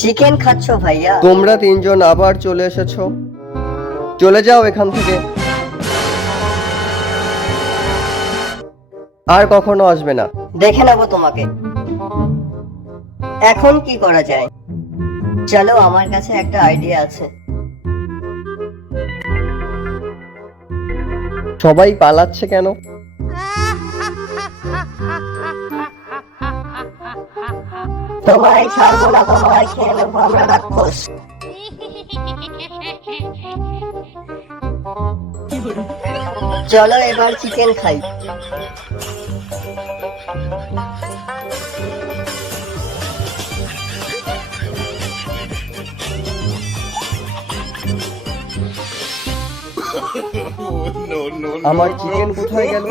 Chicken খাচ্ছ ভাইয়া? তোমরা তিনজন আবার চলে এসেছো, চলে যাও এখান থেকে, আর কখনো আসবে না। দেখে নেবো তোমাকে। এখন কি করা যায়? চলো, আমার কাছে একটা আইডিয়া আছে। সবাই পালাচ্ছে কেন? তোমায় ছাড়বো না, তোমায় খেয়ে নেবো আমরা রাক্ষস। চলো এবার চিকেন খাই। আমার চিকেন কোথায় গেল?